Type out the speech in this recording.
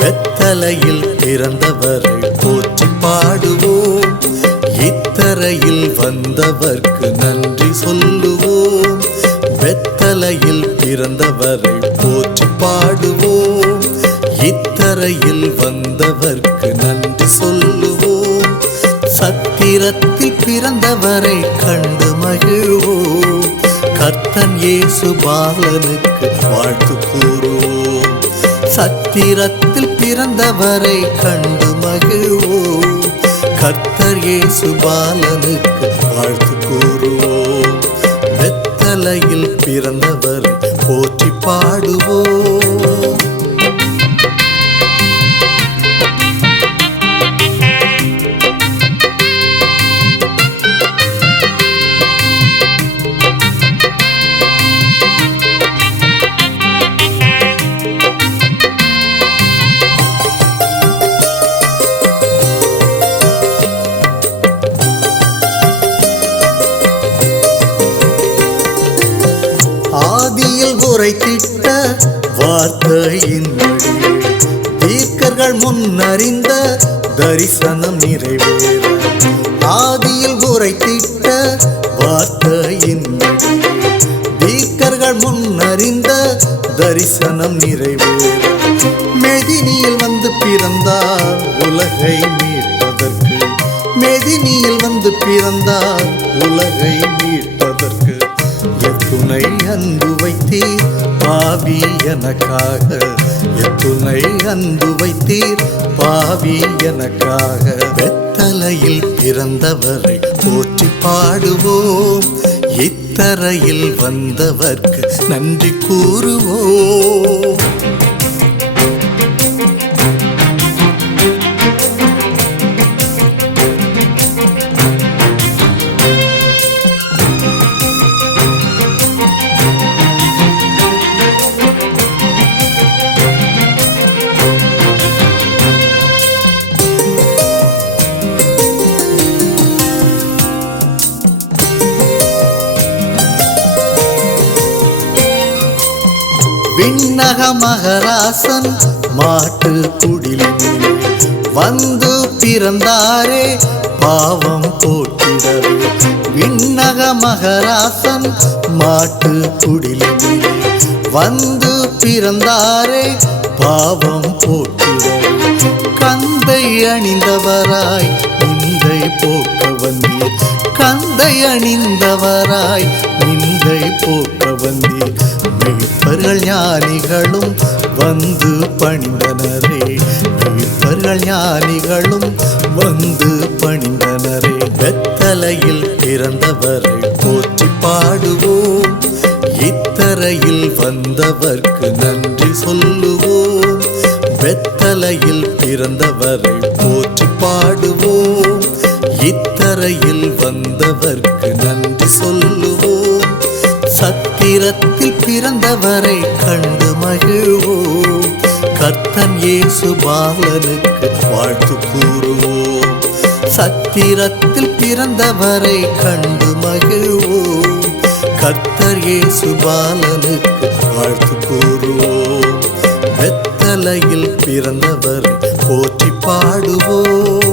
பெத்தலையில் பிறந்தவரை போற்றி பாடுவோம். இத்தரையில் வந்தவர்க்கு நன்றி சொல்லுவோம். பெத்தலையில் பிறந்தவரை போற்றி பாடுவோம். இத்தரையில் வந்தவர்க்கு நன்றி சொல்லுவோம். சத்திரத்தில் பிறந்தவரை கண்டு மகிழ்வோம். கர்த்தன் இயேசு பாலனுக்கு வாழ்த்து கூறுவோம். சத்திரத்தில் பிறந்தவரை கண்டு மகிழ்வோம். கர்த்தர் இயேசு பாலனுக்கு வாழ்த்து கூறுவோம். பெத்தலையில் பிறந்தவரை போற்றி பாடுவோம். ஆதியில் உரைத்திட்ட வார்த்தையின்படி தீர்க்கர்கள் முன்னறிந்த தரிசனம் நிறைவேற. ஆதியில் உரைத்திட்ட வார்த்தையின்படி தீர்க்கர்கள் முன்னறிந்த தரிசனம் நிறைவேற. மெதினியில் வந்து பிறந்தார் உலகை மீட்பதற்கு. மெதினியில் வந்து பிறந்தார் உலகை மீட்பதற்கு. எத்துணை அன்பு வைத்தீர் பாவி எனக்காக. எத்துணை அன்பு வைத்தீர் பாவி எனக்காக. பெத்தலையில் பிறந்தவரை போற்றி பாடுவோம். இத்தரையில் வந்தவர்க்கு நன்றி கூறுவோம். விண்ணக மகராசன் மாட்டு குடிலில் வந்து பிறந்தாரே பாவம் போற்றிடவே. விண்ணக மகராசன் மாட்டு குடிலில் வந்து பிறந்தாரே பாவம் போற்றிடவே. கந்தை அணிந்தவராய் நிந்தை போக்க வந்தீர். கந்தை அணிந்தவராய் நிந்தை போக்க வந்தீர். மீட்பர்கள் ஞானிகளும் வந்து பணிந்தனரே. மீட்பர்கள் ஞானிகளும் வந்து பணிந்தனரே. பெத்தலையில் பிறந்தவரை போற்றி பாடுவோம். இத்தரையில் வந்தவர்க்கு நன்றி சொல்லுவோம். பெத்தலையில் பிறந்தவரை போற்றி பாடுவோம். இத்தரையில் வந்தவர்க்கு நன்றி சொல்லுவோம். சத்திரத்தில் பிறந்தவரை கண்டு மகிழ்வோம். கர்த்தன் இயேசு பாலனுக்கு வாழ்த்து கூறுவோம். சத்திரத்தில் பிறந்தவரை கண்டு மகிழ்வோம். கர்த்தர் இயேசு பாலனுக்கு வாழ்த்து கூறுவோம். பெத்தலையில் பிறந்தவரை போற்றி பாடுவோம்.